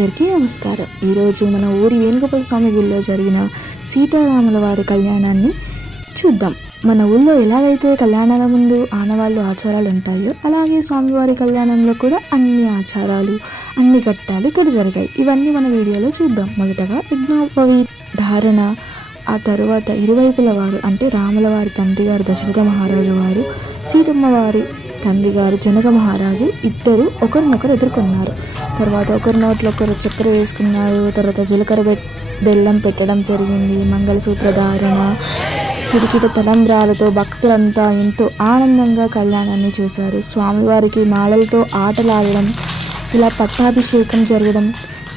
అందరికీ నమస్కారం. ఈరోజు మన ఊరి వేణుగోపాల స్వామి గుడిలో జరిగిన సీతారాముల వారి కళ్యాణాన్ని చూద్దాం. మన ఊళ్ళో ఎలాగైతే కళ్యాణాల ముందు ఆనవాళ్ళు ఆచారాలు ఉంటాయో అలాగే స్వామివారి కళ్యాణంలో కూడా అన్ని ఆచారాలు అన్ని ఘట్టాలు ఇక్కడ జరిగాయి. ఇవన్నీ మన వీడియోలో చూద్దాం. మొదటగా యజ్ఞోపవీ ధారణ, ఆ తరువాత ఇరువైపుల వారు అంటే రాముల వారి తండ్రి గారు దశరథ మహారాజు వారు, సీతమ్మ వారి తండ్రి గారు జనక మహారాజు ఇద్దరు ఒకరినొకరు ఎదుర్కొన్నారు. తర్వాత ఒకరి నోట్లో ఒకరు చక్కెర వేసుకున్నారు. తర్వాత జీలకర్ర బెల్లం పెట్టడం జరిగింది. మంగళసూత్ర ధారణ, పిడికిట తలంబ్రాలతో భక్తులంతా ఎంతో ఆనందంగా కళ్యాణాన్ని చూశారు. స్వామివారికి మాలలతో ఆటలాడడం, ఇలా పట్టాభిషేకం జరగడం,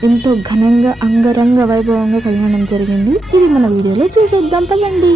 ఎంతో ఘనంగా అంగరంగ వైభవంగా కళ్యాణం జరిగింది. ఇది మన వీడియోలో చూసేద్దాం పదండి.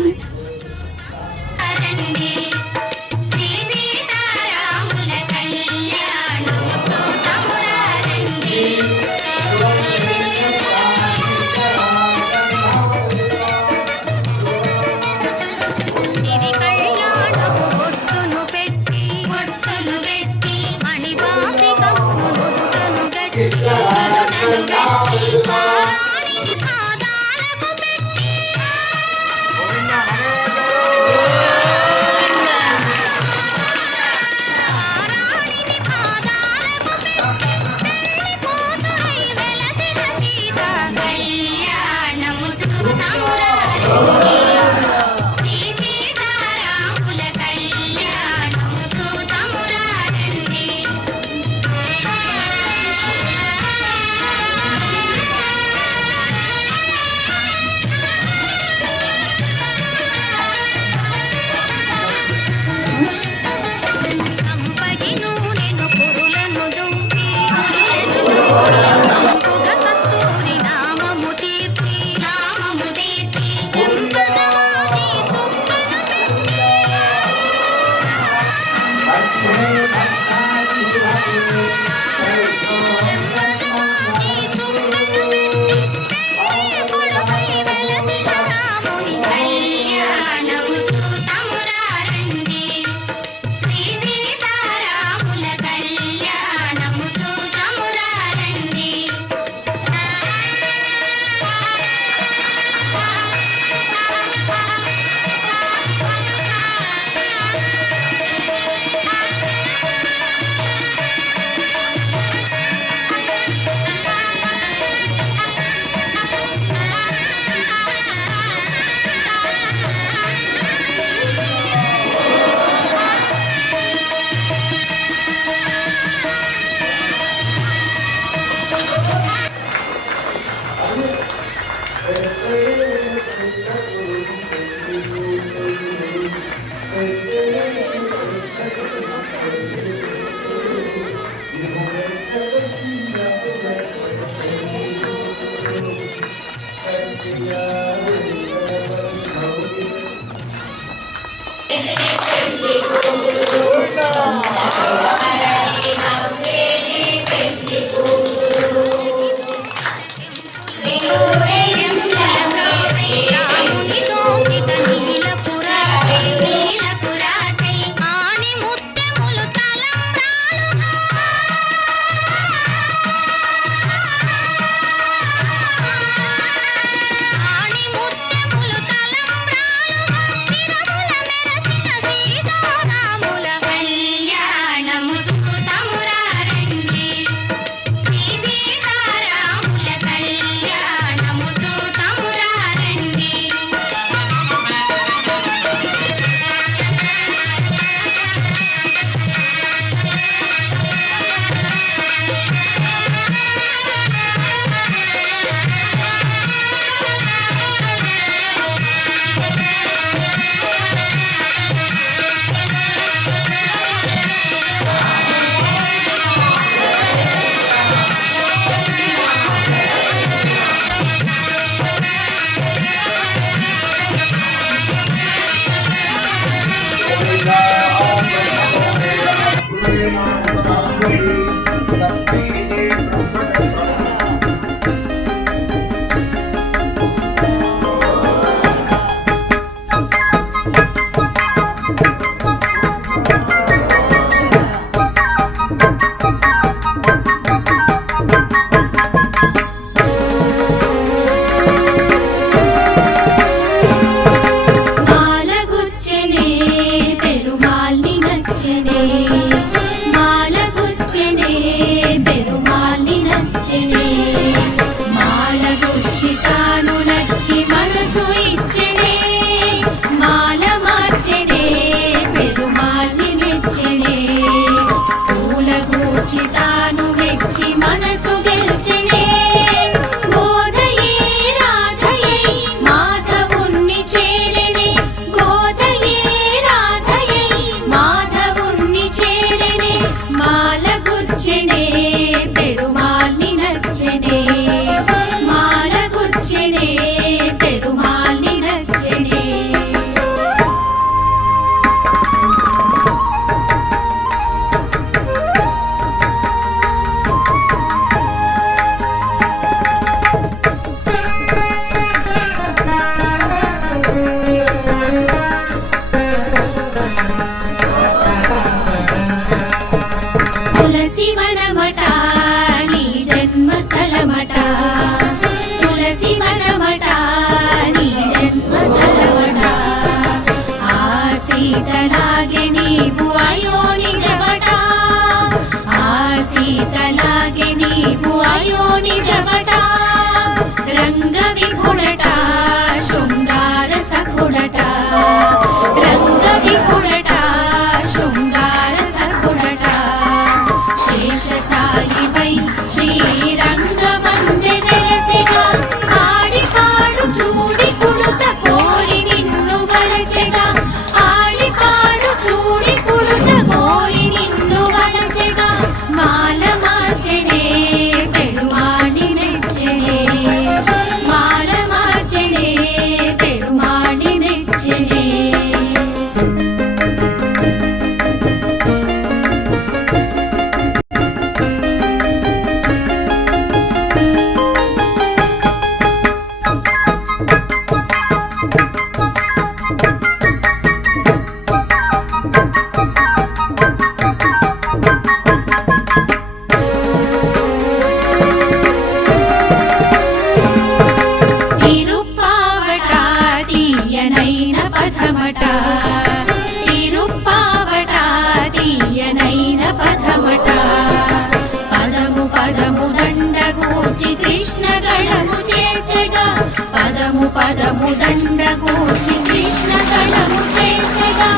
గూర్చి కృష్ణ గళము చేర్చగా పదము పదము దండగూర్చి కృష్ణ గళము చేర్చగా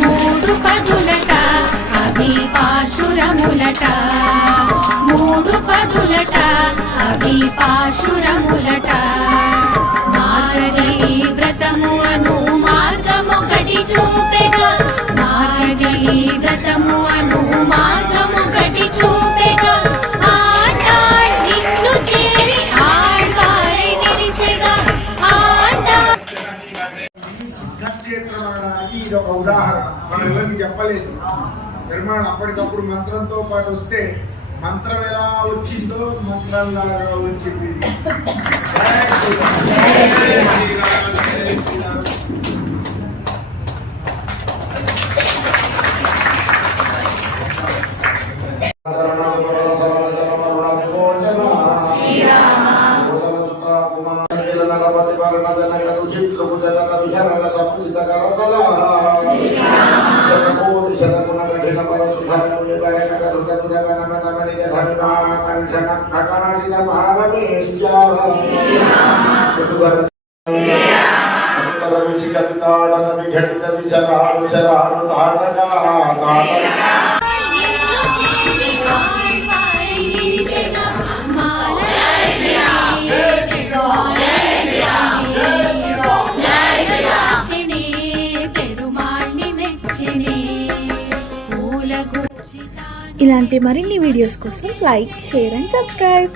మూడు పదులట అభిపాశురములట మూడు పదులట అభిపాశురములట మార్గదీ వ్రతము అను మార్గమొకటి చూపెగా మార్గదీ వ్రతము అను మార్గమొకటి చూపెగా ఆండాళ్ నిన్ను చేరి ఆళ్వారై విరిసెగా ఆండాళ్. సిద్ధక్షేత్రం అనడానికి ఇది ఒక ఉదాహరణ. మనం ఎవరికి చెప్పలేదు. నిర్మాణం అప్పటికప్పుడు మంత్రంతో పాటు వస్తే మంత్రం ఎలా వచ్చిందో మంత్రంలాగా వచ్చింది. ఇలాంటి మరిన్ని వీడియోస్ కోసం లైక్, షేర్ అండ్ సబ్స్క్రైబ్.